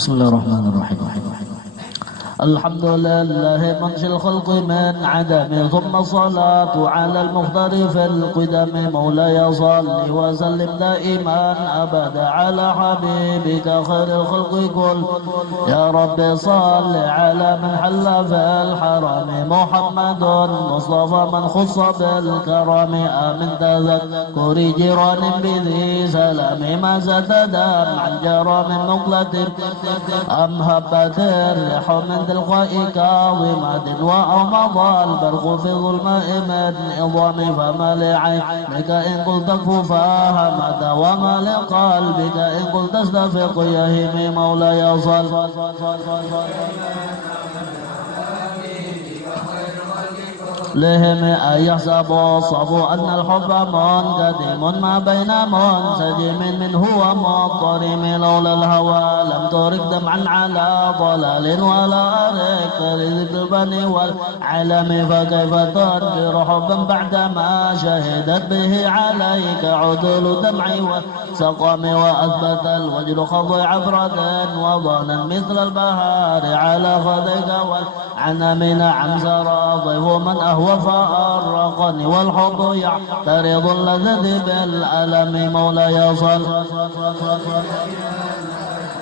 بسم الله الرحمن الرحيم. الحمد لله منشي الخلق من عدم، ثم الصلاة على المختار في القدم. مولاي صل وسلم دائما أبدا على حبيبك خير الخلق كل. يا رب صل على من حل في الحرم، محمد مصطفى من خص بالكرم. آمن تذكر جيران بذي سلام، ما زاد عن جرى من نقلة أم هبت الريح من تلقاء كاظمة، وأمضى البرق في ظلماء من عظام. فما لعينك إن قلت كفاها مدى، وما لقلبك إن قلت استفق يهيم. مولاي صل لهم أن يحسبوا الصبو أن الحب منقدم، ما بين منسجم منه ومضطرم. لولا الهوى لم ترك دمعا على ضلال، ولا أرك ترد بالبني والعلم. فكيف تنكر حبا بعدما شهدت به عليك عدول دمعي وسقم، وأثبت الوجل خضع عبرة وظنا مثل البهار على خديك والعنم. نعم سرى ضيف من أهوى فأرقني، والحب يعترض اللذذ بالألم. مولاي صل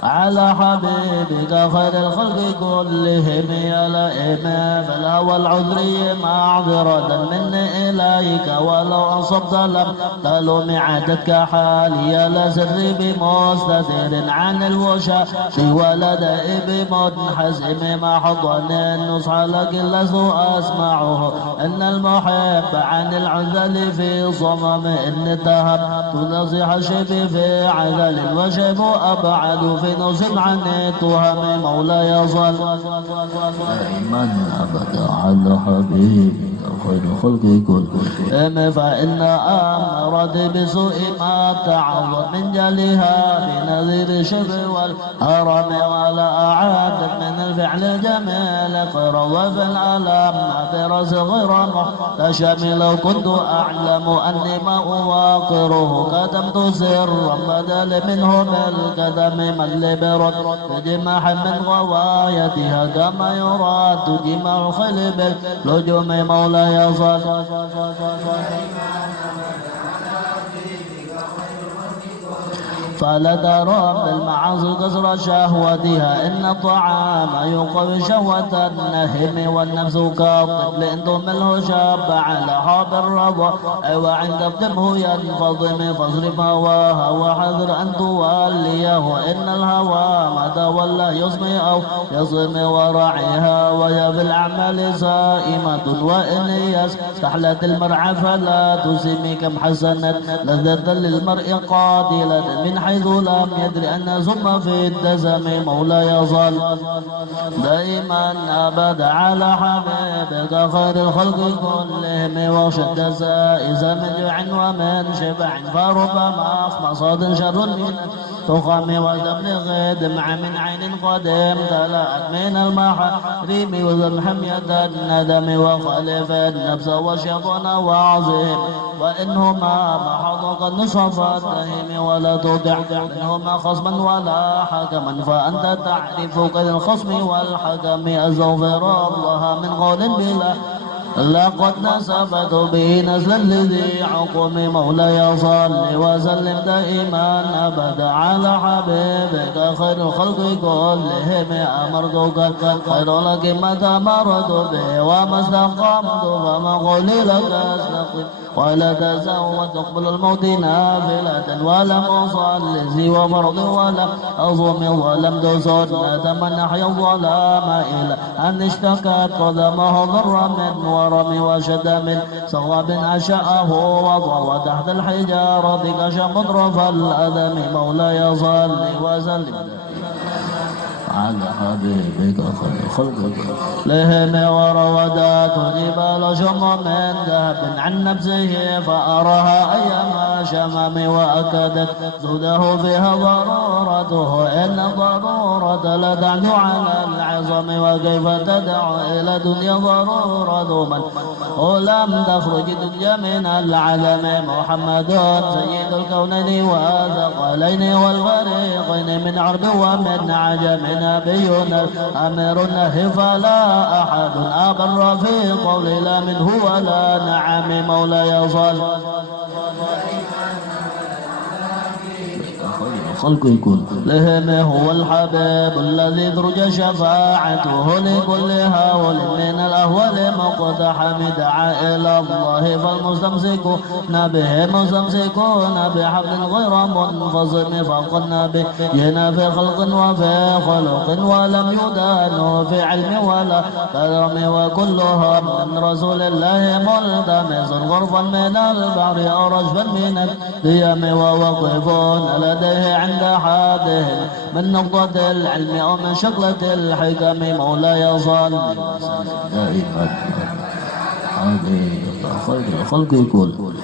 على حبيبك خير الخلق كلهم. يا لئيم فالهوى العذري معذرة مني إليك، ولو أصبت لم تلوم. عادتك حالي لا سري بمستثير عن الوشاة ولدئ بمنحزم. ما حضن النصح لكن لست أسمعه، إن المحب عن العذل في صمم. إن اتهمت نصيح الشيب في عذل، وشيب أبعد في نص عن التهم. مولاي صل دائما أبدا على حبيبك خير الخلق كلهم. فإن أمرت بسوء ما تعظم من جلها بنذير الشر والهرم، ولا أعادت من الفعل الجميل خير وفي الألم في غير محتشم. لو كنت أعلم أني ما أواقره كتمت سرا بدل منه بالكتم. من لبرد جماح من غوايتها كما يراد جماع الخيل باللجوم. مولاي صل فلا ترى بالمعاصي كسر شهوتها، إن الطعام يقوي شهوة النهم. والنفس كالطفل إن تهمله شاب على حاب الرضا، وعند فتمه ينفضم. فاصرف هواها وحذر أن توليه، إن الهوى ما تولى يصمي أو يصم. وراعيها وهي في الأعمال سائمة، وإن استحلت المرعى فلا تسمي. كم حسنت لذة للمرء قاتلة من حيث لم يدري أن ثم في الدسم. مولاي صل دائما أبدا على حبيبك خير الخلق كلهم. وشد سائز من جوع ومن شبع، فربما مصاد شر من تخم. وتبلغ دمع من عين قد امتلأت من المحارم، وذم حمية الندم. وخالف النفس والشيطان وعظهم، وإنهما محض قد نصف الدهم. ولا تطع منهما خصما ولا حكما، فأنت تعرف كذا الخصم والحكم. أستغفر الله من قول بلا لقد نسبت به نزلا لذي عقم. مولاي صل وسلم دائما أبدا على حبيبك خير الخلق كلهم. أمرتك خير لك ما تمرت به، وما استقمت فما قولي لك أستقم. ولا تزود تقبل الموت نافلة، ولم أصل سوى فرض ولم أصم. ولم تسنة من أحيا الظلام إلى أن اشتكت قدمه ضر من ورم. وشد من صواب أشاءه وضع، وتحت الحجارة كشف مطرف الأدم. مولاي صل وسلم على حبيبك خير خلقك لهم. وروادات جبال شم من ذهب عن نفسه، فأراها أيما شمم. وأكدت زوده فيها ضرورته، إن ضرورة الضرورة لا تعدو على العظم وكيف تدعو إلى دنيا ضرورة دوما ولم تخرج الدنيا من العالم محمد سيد الكونين والثقلين والفريقين من عرب ومن عجم نبينا أمير النهي فلا أحد أقر في قول لا منه ولا نعم مولاي صل خلق يكون لهم هو الحبيب الذي ترجى شفاعته لكل هول من الأهوال مقتحم دعا إلى الله فالمستمسكون به مستمسكون بحبل غير منفصل فوق النبيين في خلق وفي خلق ولم يدانوا في علم ولا كرم وكلهم من رسول الله ملتمس غرفا من البحر أو رشفا من الديم ووقفون لديه عند حاده من نقطة العلم أو من شغلة الحكم مولاي صل دائما خير الخلق يكون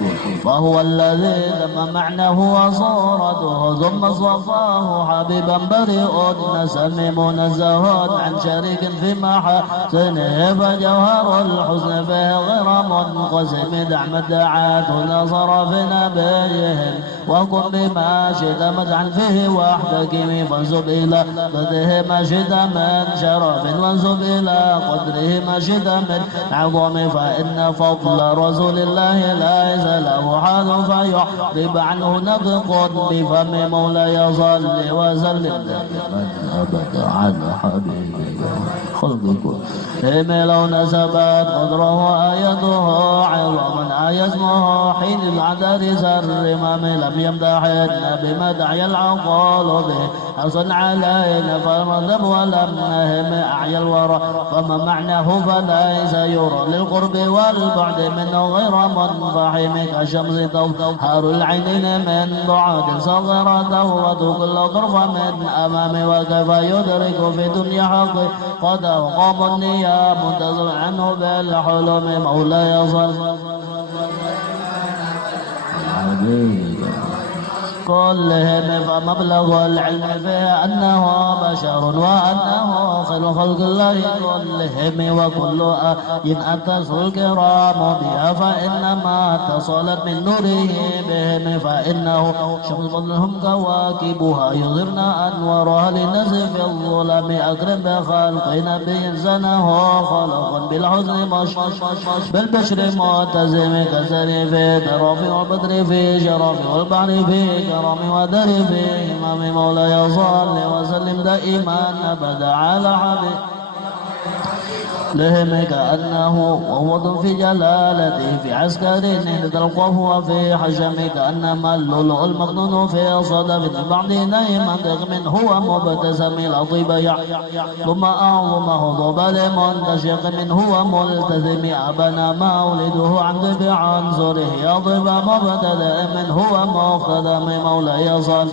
فهو الذي تم معناه وصورته ثم صفاه حبيبا بريء نسم منزه عن شريك في محاسنه فجوهر الحسن به غير منقسم دعم الدعاة نصر في نبيهم وكن بما شئت مدعا فيه واحتكم فانسب إلى قدره ما شئت من شرف وانسب إلى قدره ما شئت من عظم فإن فضل رسول الله ليس له حد فيحرب عنه نطق بفم مولاي صل وسلم دائما أبدا على حبيبي خلقكم هم لو نسبت قدره آيته عظما آية اسمه حين العدد سر لم يمدحن بمدح العقال به حصل علينا فمذب ولم نهم أعيا الورى فما معناه فليس يرى للقرب والبعد منه غير منفحم كشمس تظهر العينين من بعد صغرته وتكل طرف من أمام وكيف يدرك في دنيا حقيقته قوم النيام منتظر عنه بالحلم مولاي صل كلهم فمبلغ العلم فيه أنه بشر وأنه خير خلق الله كلهم وكل آية أتصل الكرام بها فإنما اتصلت من نوره بهم فإنه شمس فضلهم كواكبها يظهرن أنوارها للناس في الظلم أكرم بخلق نبي زنه خلق بالحزن مش بالبشر متزم كسر في طرف والبدر في شرف والبحر في كرم ودر في إمام مولاي صل وسلم دائما أبدا على حبيب لهم كأنه وهو في جلالته في عسكر عند القوف وفي حشم كأنما اللؤلؤ المكنون في صدف البعض نيما من هو مبتسم لطيب ثم أعظمه ضبل منتشق من هو ملتزم أبنى مولده عن طب عنصره يطيب مبتدأ من هو مقتدم مولاي صل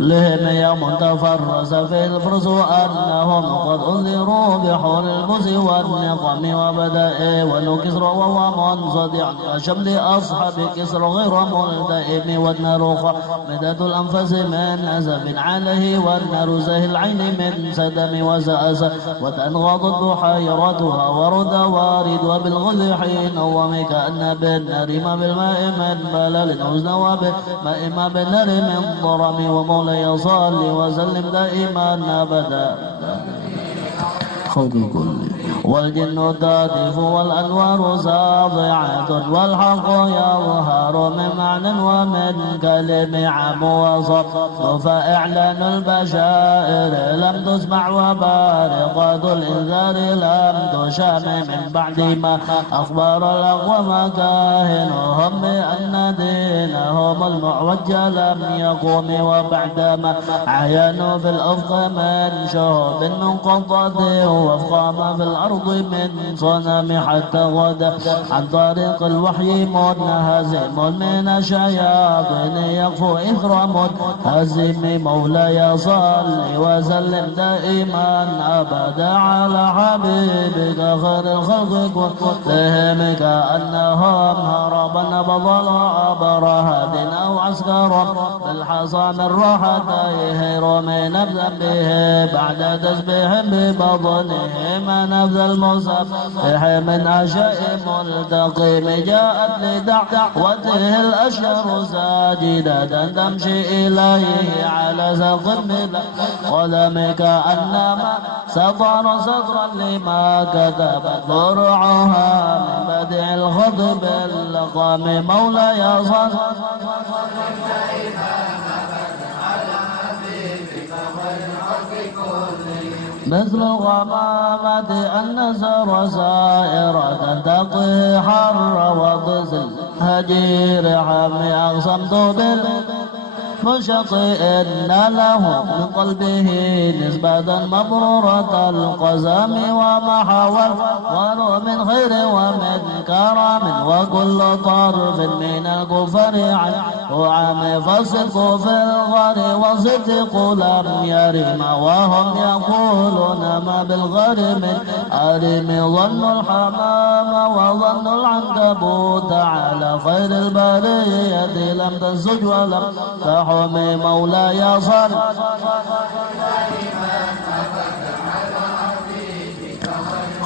لهم يوم تفرس في الفرس أنهم قد أنذروا بحور البس والنقم وبدأ ونكسر وهو منصدع كشمل أصحاب كسر غير ملتئم والنار خامدة الأنفس من أسف عليه والنار زه العين من سدم وسأس وتنغض بحيرتها ورد وارد وبالغل حين ومكأن بالنار ما بالماء من بلل حزن وبالماء ما بالنار من ضرم ومولى يصلي وسلم دائما أبدا خلق كل والجن تهتف والأنوار ساطعة والحق يظهر من معنى ومن كلم عم وصف فإعلان البشائر لم تسمع وبارقة الإنذار لم تشام من بعد ما أخبر الأقوام كاهنهم بأن دينهم المعوج لم يقوم وبعدما عينوا في الأفق من شهب منقضة وفقام في الأرض الأرض من صنم حتى غدا عن طريق الوحي منهزم من الشياطين يغفو إكرام هزم مولاي صل وسلم دائما أبدا على حبيبك خير الخلق كلهم كأنهم هربا بضل أبرهد أو عسكر بالحصى من راحتيه رمي نبذا به بعد تسبيح ببطنهم نبذ المسبح من أشياء ملتقم جاءت لدعوته الأشهر ساجدة تمشي إليه على ساق الملا قدمك أنما سطرا لما كتبت ذرعها من بدع الخطب اللقام مولاي صل مثل الغمامة النسر سائرة تقي حر وضز الهجير حمي أقسمت بالمشق إن له من قلبه نسبة مبرورة القسم وما حول ولو من خير ومن كرم وكل طرف من الكفر وعم فالصدق في الغر والصدق لم يرم وهم يقولون ما بالغر من أرم ظن الحمام وظن العنكبوت على خير البرية لم تنسج ولم تحمي مولاي صل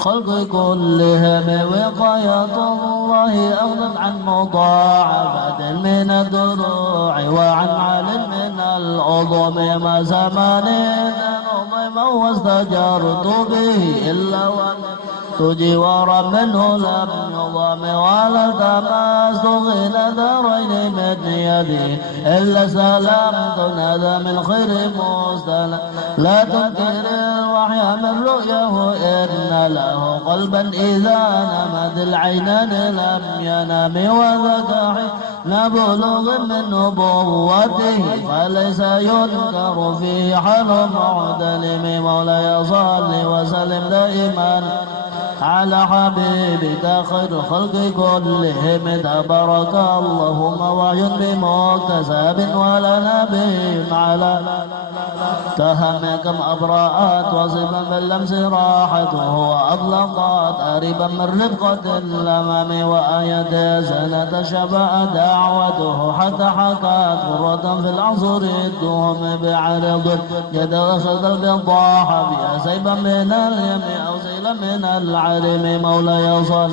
خلق كلهم وقاية الله أغنت عن مضاعفة من الدروع وعن عال من العظم ما زمانين عظما واستجرت به إلا وأن تجوار منه لم يضم ولا تماس غنى دارين من يدي إلا سلامت هذا من خير مستلم لا تنكر الوحي من رؤيه إن له قلبا إذا نمت العينان لم ينام وذاك نبلغ من نبوته فليس ينكر في حال معتلم مولاي صل وسلم دائما على حبيبك خير خلق كلهم تبارك اللهم وعي بمكتسب ولا نبي على تهم كم أبرأت وصفا باللمس راحته وأطلقت قريبا من رفقة الأمام وآية سنة شفاء دعوته حتى حكت قرة في العصر الدهم بعرض يد أخذ البضاح بها سيبا من اليم أو سيلا من العلم مولاي صل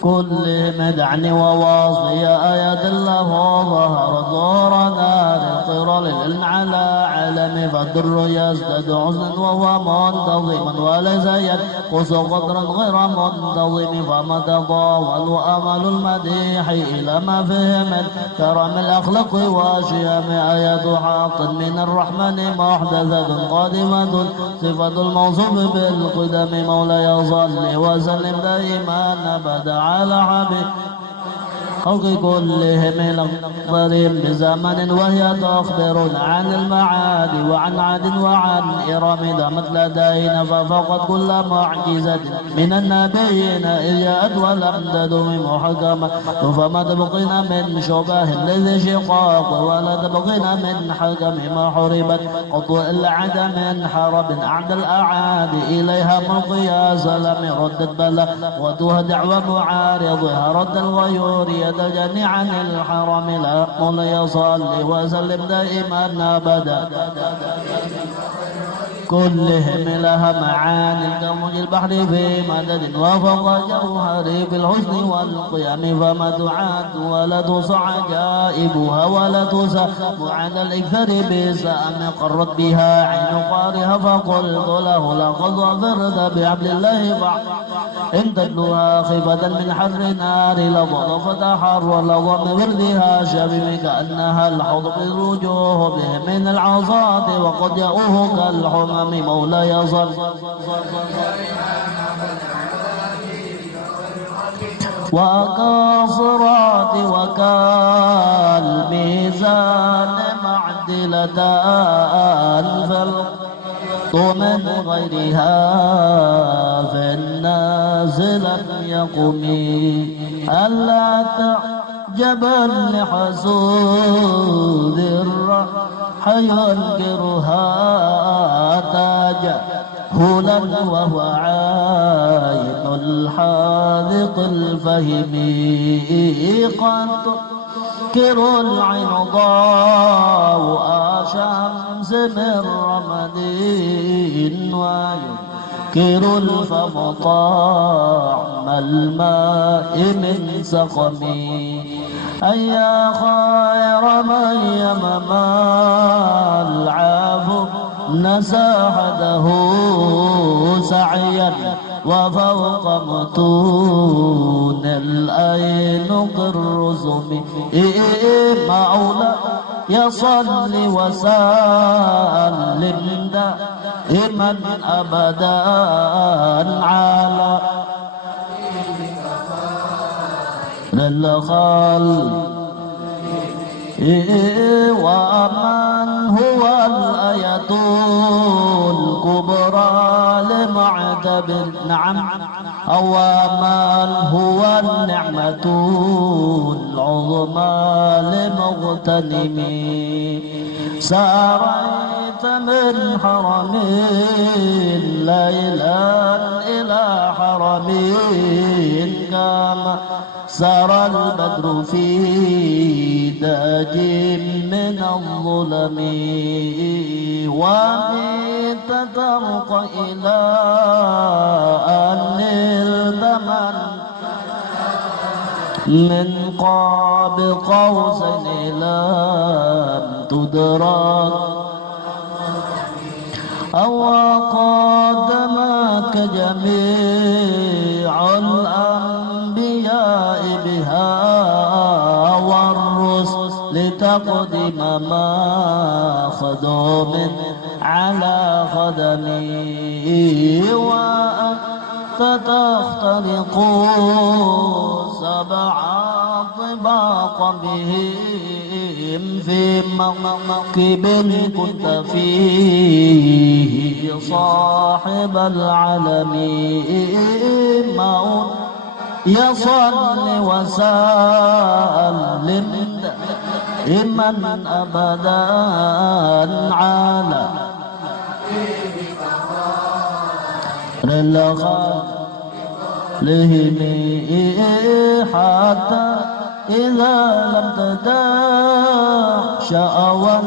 كلهم دعني وواصي آيات الله ظهرت ظهر نار القرى للعلم على علم فالدر يزداد حسنا وهو منتظم وليس ينقص قدرا غير منتظم فما تطاول أمل المديح إلى ما فيه من كرم الأخلاق وشيم آيات حق من الرحمن محدثة قادمة صفة الموصوف بالقدم مولاي صل وسلم دائما أبدا على حبيب خلق كلهم الأخضر بزمن وهي تخبرنا عن المعاد وعن عاد وعن إرم دامت لدينا ففقد كل معجزة من النبيين إذ جاءت ولم تدم محكمة فما تبقين من شبه الذي شقاق ولا تبقين من حكم ما حربت قط إلا عدم حرب أعد الأعاد إليها ملقيا سلام ردت بلا ودوها دعوة معارضها رد الغيور يتجني عن الحرم لا مولاي صل وسلم دائما أبدا كلهم لها معاني كموج البحر في مدد وفوق جوهري في الحسن والقيام فما تعاد ولا تصع عجائبها ولا تسام عن الإكثر بسام قرت بها عين قارها فقلت له لقد ظفرت بعبد الله بعد إن تدلها خيفة من حر نار لظل فتحر لظل وردها شبيب كأنها الحوض بالوجوه بهم من العصاة وقد جاءوه كالحمام مولاي صل وكالصراط وكالميزان معدلتان من غيرها في الناس لم يقم ألا تعجبا لحسود الرح ينكرها تجاهلا وهو عين الحاذق الفهم قد تنكر العين ضوء شمس من رمد وينكر الفم طعم الماء من سقم أيا خير من يمم العفو نساحته سعيا وفوق متون الأينق الرسم مولا يصل وسلم دائما أبدا على للخلق ومن هو الآية الكبرى لمعتبر نعم أو من هو النعمة العظمى لمغتنم ساريت من حرم ليلا إلى حرم كما سرى البدر في داج من الظلم وبت ترقى إلى أن الدمن من قاب قوسين لم تدرك أو قدمك جميع الأنبياء بها والرسل لتقدم ما خذوا من على خدمي وأنت تخترق سبع طباق بهم في موكب كنت فيه صاحب العالم موت يصل وسلم دائما أبدا على لهم حتى إذا لم تدع شأوا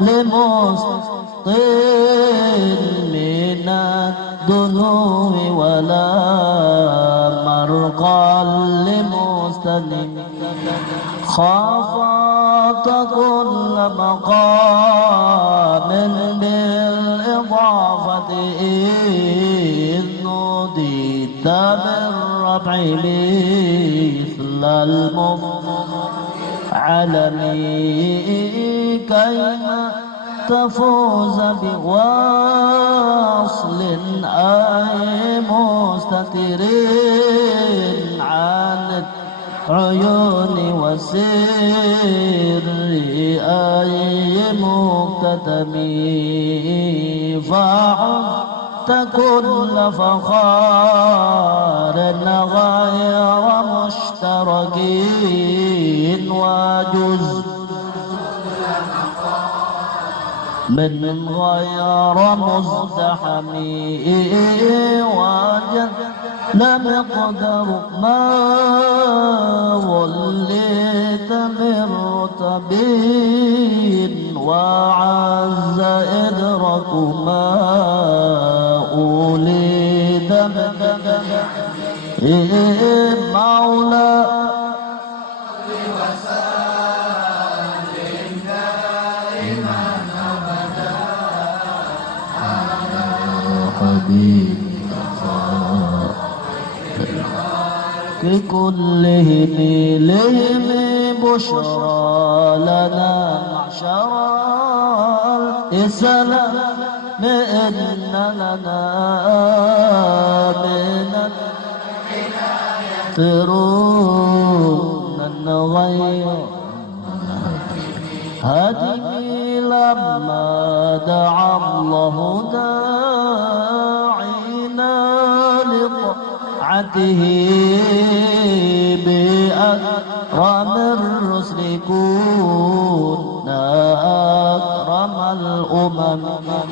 لمسطين من الدنو ولا مرقى لمستلم خافت كل مقام بالإضافة إذ نوديت بالرفع مثل المعلمي كيما تفوز بواصل أي مستتر عن عيون وسر أي مكتتم فعدت كل فخار غير مشترك وجزء من غير مزدحم وجد لم يقدر ما وليت من رتب وعز إدراك ما أوليد من مولى كلهم لهم بشرى لنا معشر الإسلام إن لنا من ترون غير هدي لما دعا الله داعي شفاعته بأكرم الرسل كنا أكرم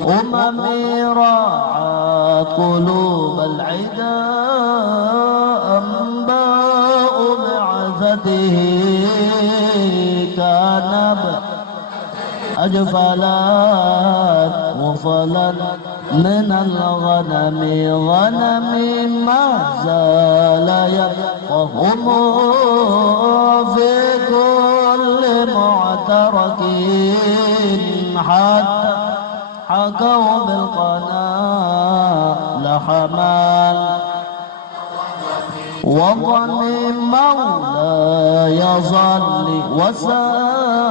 الأمم راعت قلوب العدا أنباء بعثته كان أجفلا وفلا من الغنم ما زال يفقهم في كل معترك حتى حكوا بالقناة لحمال وظن مولاي صل وسلم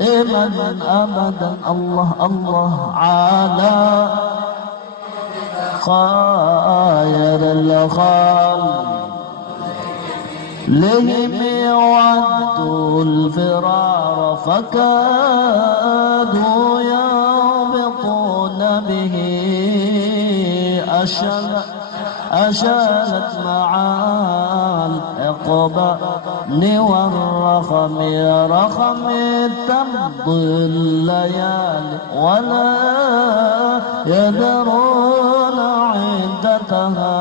دائما ابدا الله على خير الخلق لهم يودوا الفرار فكادوا يهبطون به أشالت معال العقبان والرخم رخم تمضي الليالي ولا يدرون عدتها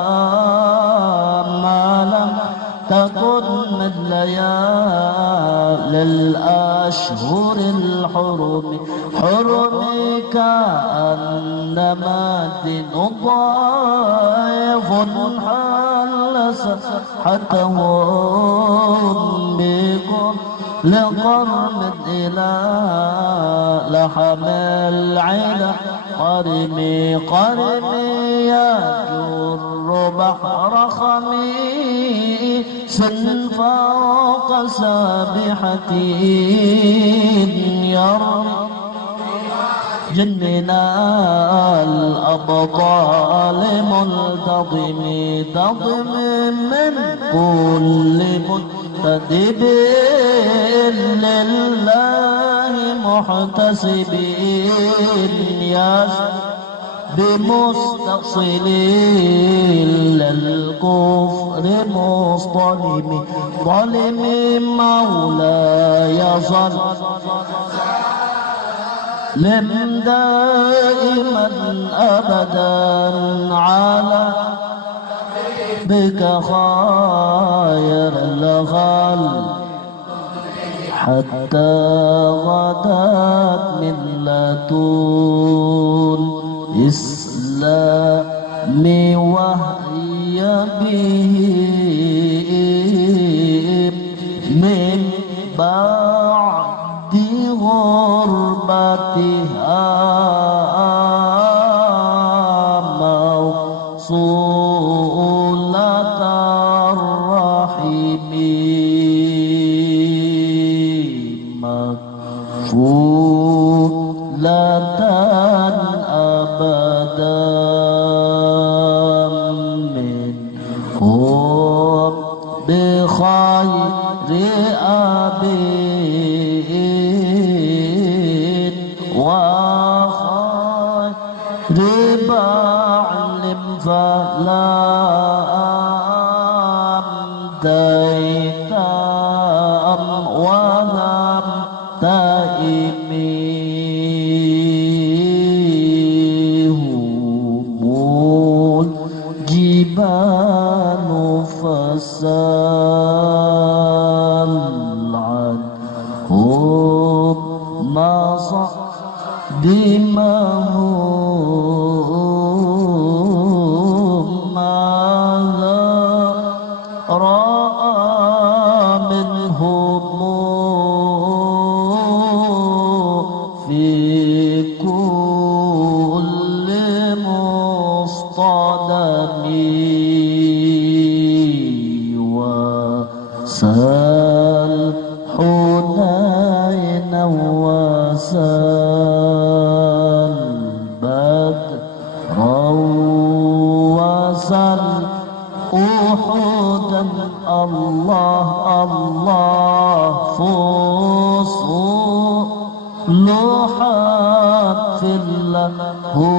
ما لم تكن من ليالي الأشهر الحرم كأنما الدين ضيف حل سحتهم بكل قرن إلى لحم العلا قرمي يجر بحر خميس فوق سابحتي يرمي جننا الأبطال تضم من كل منتدب لله محتسبين يا بمستقصلين للكفر مصطلم ظلم مولاي صل لم دائما أبدا على بك خير الخلق حتى غدت ملة الإسلام وهي به من بعد غربتها موصولة الرحم مكفولة أبدا منهم بخير أبي وخير بعل فلا أمديت ولم تئميهم الجبال فسال عنهم ما دمهم ماذا رأى منهم في كل مصطدم وسال حنين وسال بدرا وسال أحدا الله فصلحت في لهم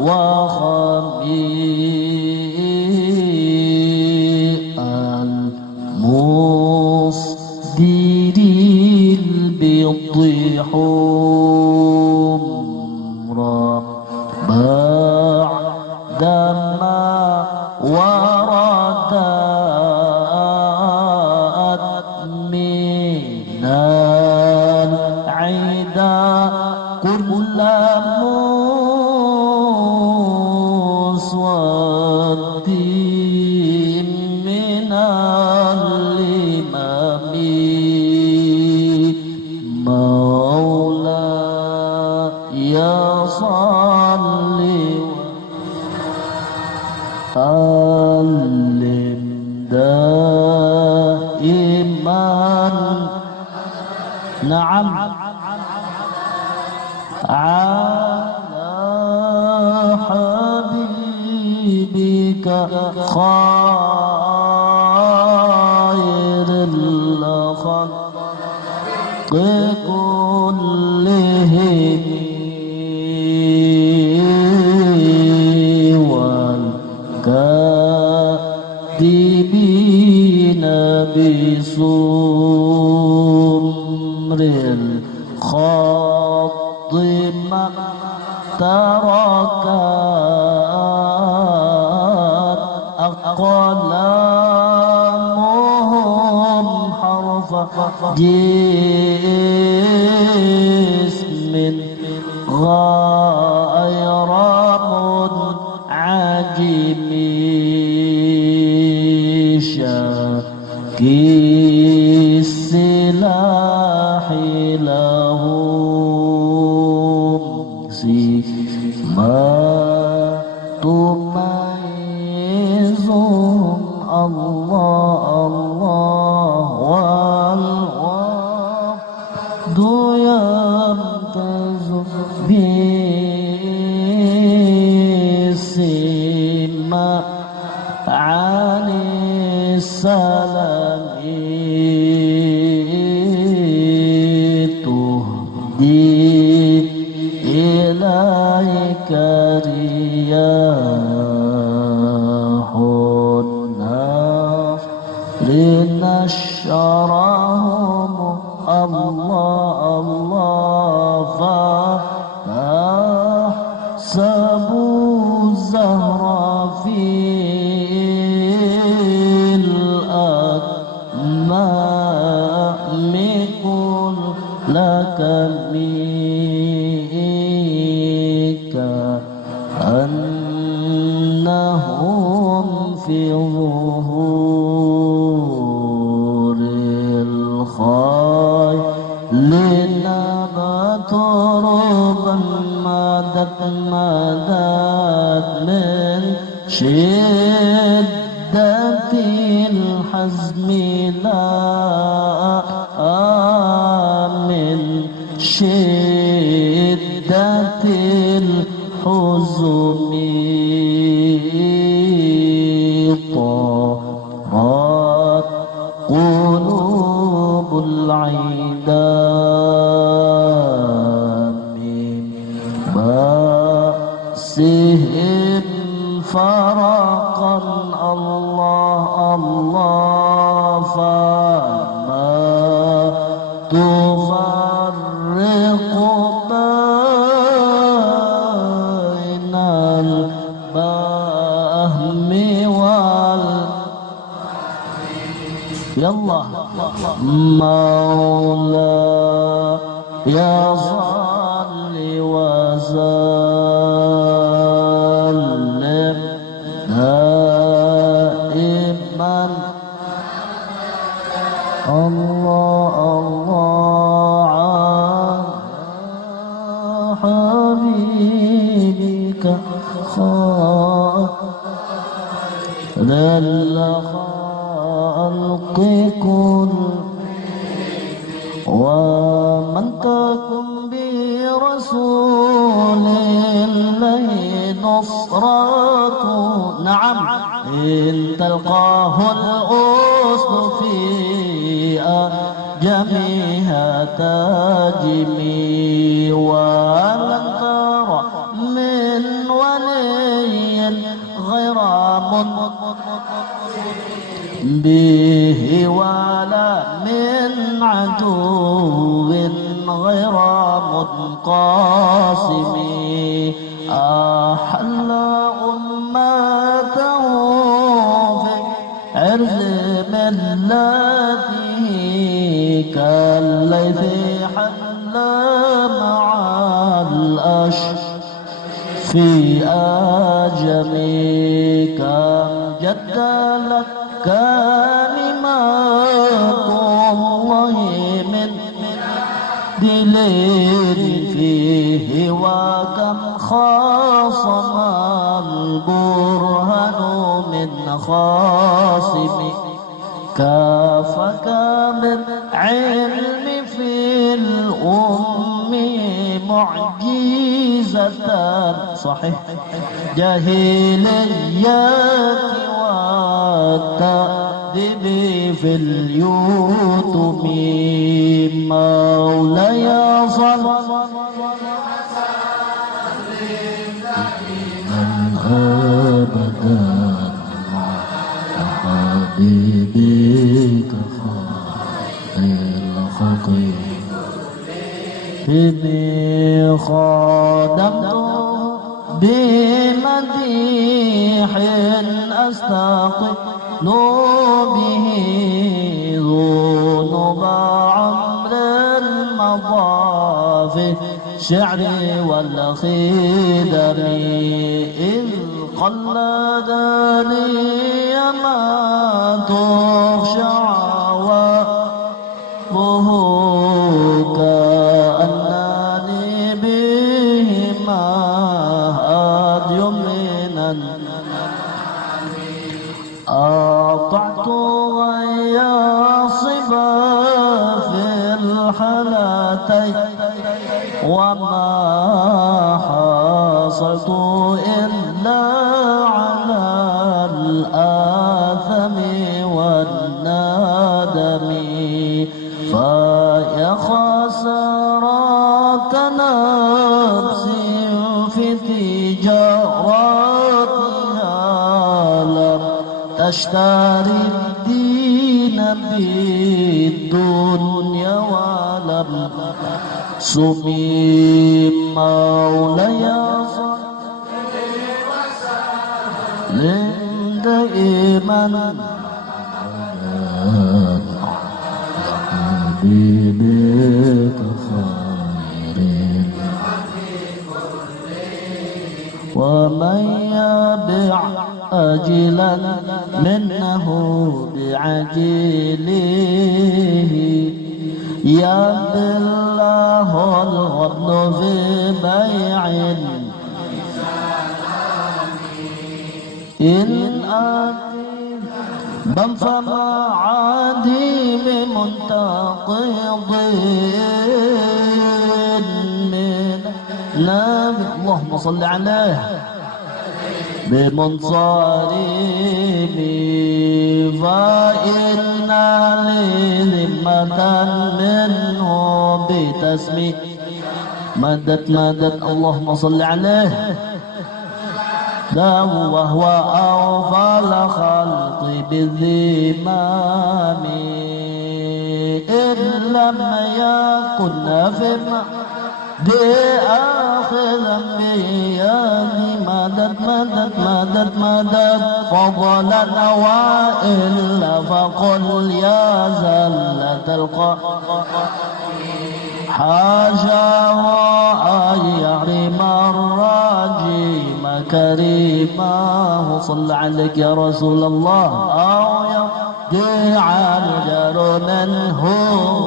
وخميء المصدر البيض حمرا بعدما وردت من العدا كل مسود من الإمام مولاي صل وسلم دائما نعم على حبيبك خير الخلق كلهم والكاتبين بسمر الخط ما تركت أقلامهم حرف جسم غير منعجم شاكي السلاح لهم سيما تميزهم الله الله والوفد يمتاز بسما عن السلام تهدي إليك رياح النار لنشرهم الله الله فاحسبوا الزهر في الأكمام لك منك أنهم في ظهور الخيل لنبتربا مدت من شدة الحزم لا من شدة الحزن طارت قلوب العدا من بأسهم فرقا الله الله فما تفرق بين البهم يلا مولاي صل وسلم دائما الله الله على حبيبك خير الخلق كل ومن تكن برسول الله نصرته نعم إن تلقاه الأسد في جميعها تجمي ولن ترى من ولي به ولا من عدو غير منقاسم أحل أمته في عرض ملته كالليث حل مع في أجمي كم جدلت كلمات الله من دليل فيه وكم خاصم البرهان من خاصم كافك من علم في الأم معجزة صحيح جاهليات والتأديب في اليوتم مولاي صل أبدا حبيبك خير الخلق إني خادمته بمديح أستقل به ذنوب عمر المضى في الشعر والخدم إذ قلدني ما تخشع وهو أطعت غياصبا في الحالتين وما حصلت إلا على الآثم والندم فيا خسارة نفس في تجارتها لم تشتري الدين بالدنيا ولم سمي مولاي صل دائما حبيبك خير ومن يبع أجلا منه بعجله يهدي الله الغبن في بيع إن آتي بل فما عادي بمنتقض من نبي اللهم صل عليه بمنصارمي فإن لي ذمة منه بتسمي مدد مدد اللهم صل عليه داو وهو أوفى الخلق بالذمام إن لم يكن في بآخذا بياني مدد مدد مدد مدد فضلا وإلا فقل يا زلة القهر حاشاه أن يحرم الراجم كريمه صل عليك يا رسول الله أو يجعل جر منه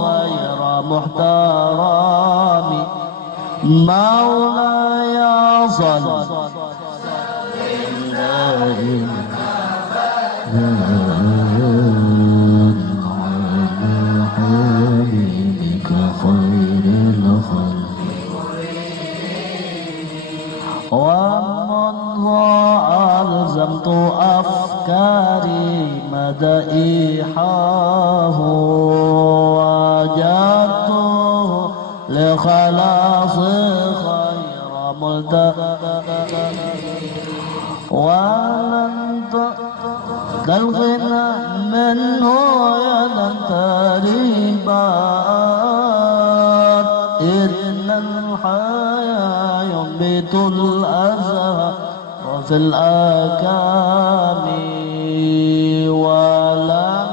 غير محترم مولاي صل ومنذ ألزمت أفكاري مدائحه وجدته لخلاص خير ملتقى ولن الغنى منه يدا تريبات إن الحياة ينبت الأزهار في الآكام ولم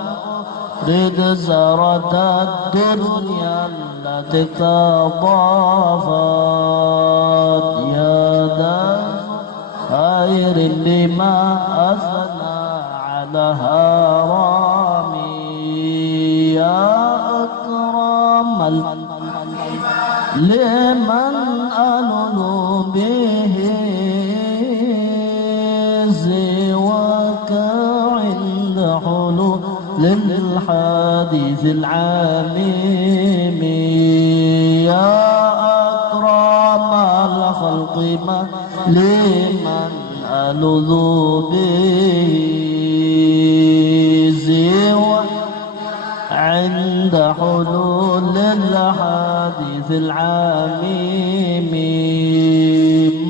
أرد زرة الدنيا التي تضافت يدا خير بما أثنى على هرامي يا أكرم لمن أنل به سواك عند حلول للحديث العميم يا أكرم الخلق ما لمن ألذ به سواك عند حلول الحديث العميم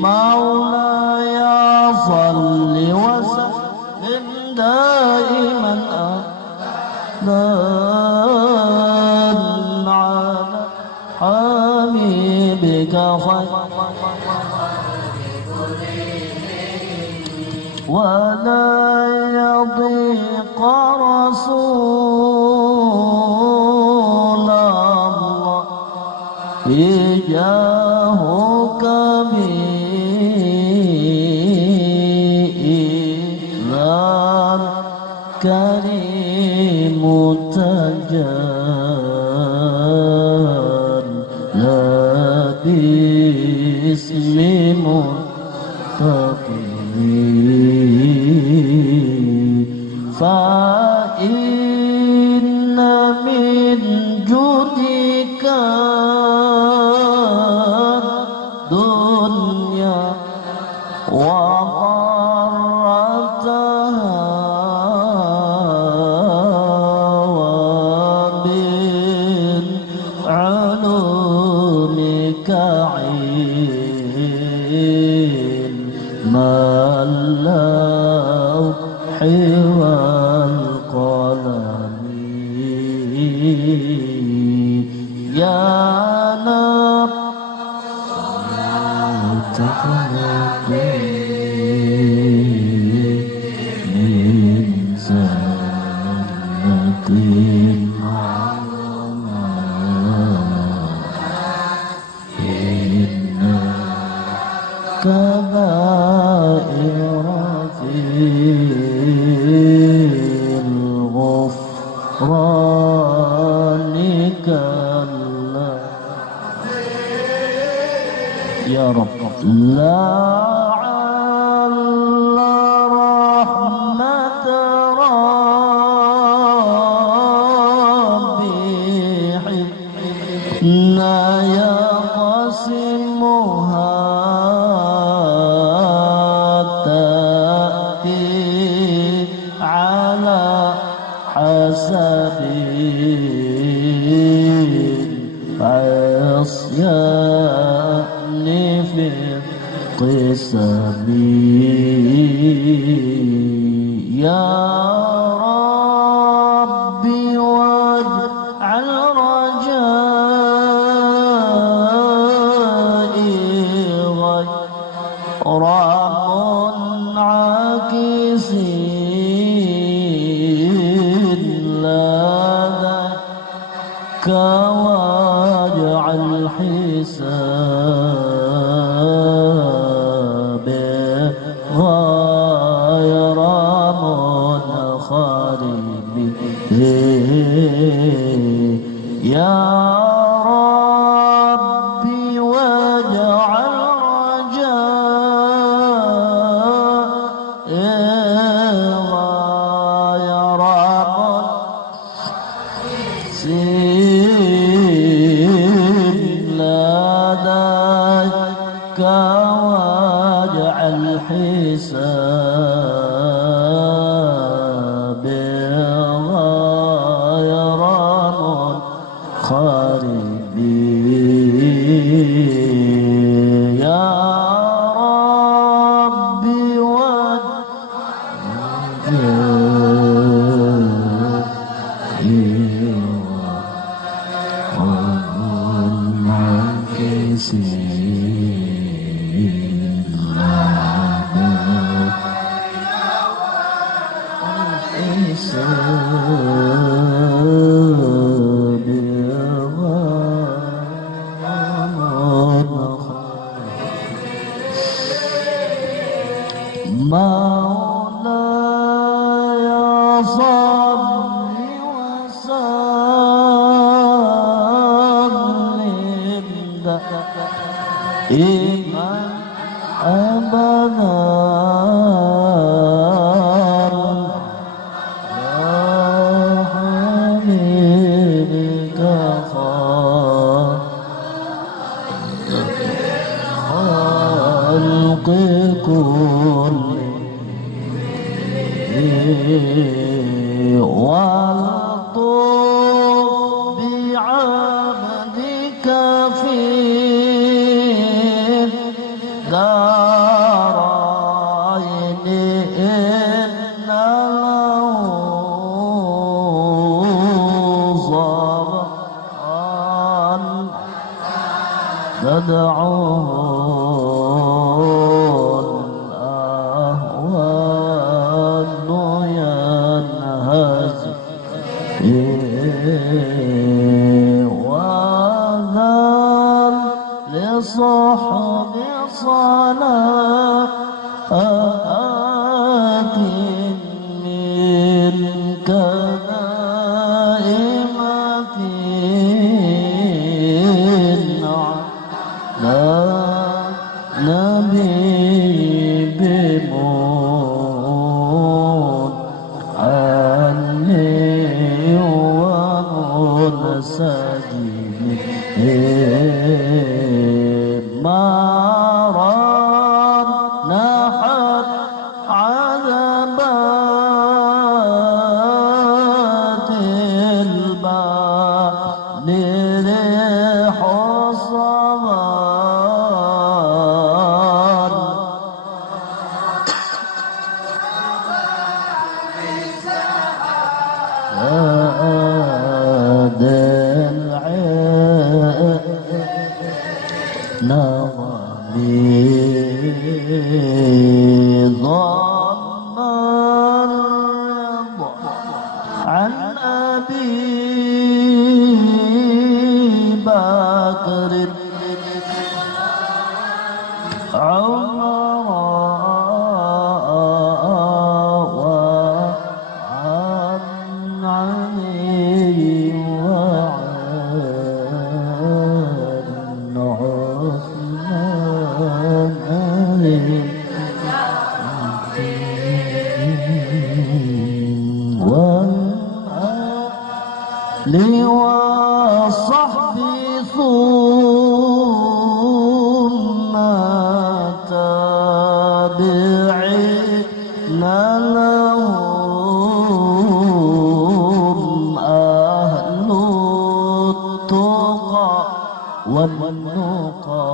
مولاي صل وسلم دائما أبدا على حبيبك خير ولا يضيق رسول الله إجاهك بإذن كريم تجلى باسم فإن من جودك الدنيا وضرتها ومن علومك علم اللوح والقلم يا نار من سنة إن كبائر في الغفران كلا يا رب لعل رحمة ربي حين يقسمها تأتي على حسب عصيان في قسمي يا ربي واجعل رجائي غير منعكس لديك واجعل حسابي غير منخرم يا ربي واجعل رجائي غير منخرم لديك واجعل حسابي غير منخرم يا ربي واجعل مولاي صل وسلم دائما أبدا على حبيبك خلق كله والطوف بعبدك في الدارين إن له صبرا تدعوه وذل لصحب صلاة منك دائمة على نبي بموت علي سجين ما نحت عذبات البان ريح الصبان نظمي ظن الرضا عن أبي بكر عمر وعن علي وعن عثمان والآل والصحب ثم تابعين لهم أهل التقى والنقى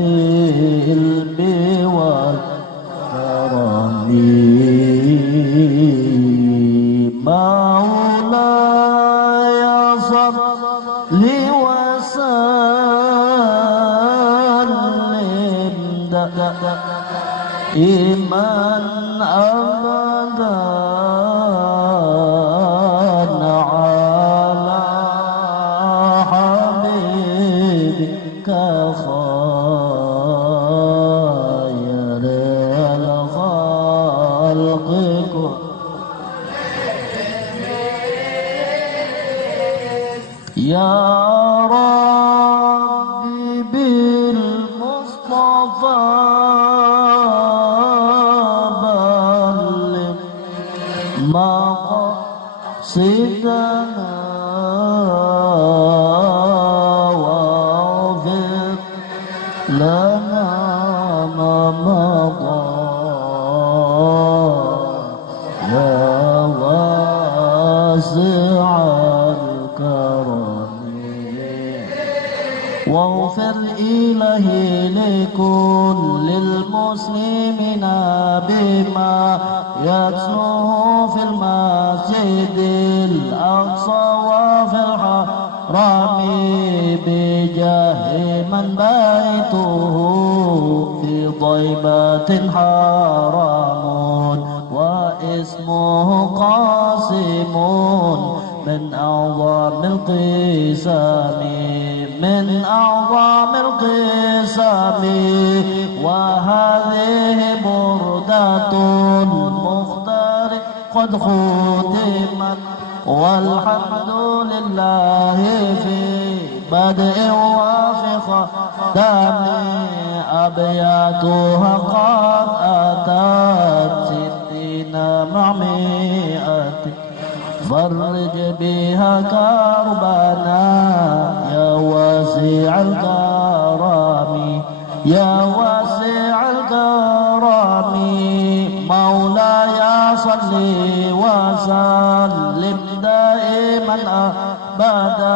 والحلم والكرم مولاي صل وسلم دائما أبدا على حبيبك خير الخلق يا ربي بالمصطفى بلغ مقصدنا واغفر لنا ما مضى يا واسع الكرم واغفر إلهي لكل المسلمين بما يتلوه في المسجد الأقصى وفي الحرم بجاه من بيته في طيبة حرام واسمه قاسم من أعظم القسم من أعظم القسم وهذه بردة المختار قد ختمت والحمد لله في بدء وفي ختام أبياتها قد أتت 60 مع 100 فرج بها كربنا يا واسع الكرم يا واسع الكرم مولاي صل وسلم دائما أبدا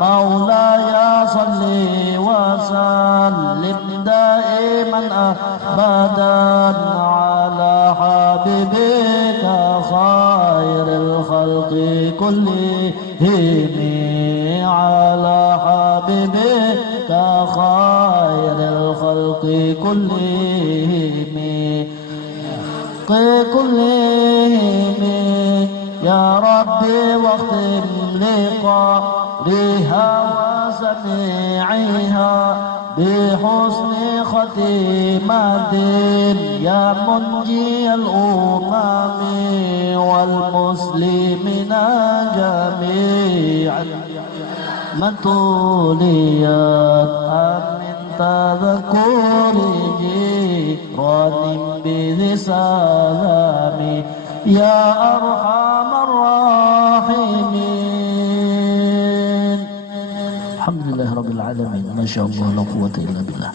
مولاي صل وسلم دائما أبدا على حبيبك خير الخلق كلهم على حبيبك خير الخلق كلهم يا ربي واختم لقارئها وسميعها بحسن ختيمة يا منجي الأمم والمسلمين جميعا من توليت من تذكر جيران بذي سلام يا أرحم الراحمين. الحمد لله رب العالمين. ما شاء الله لا قوة إلا بالله.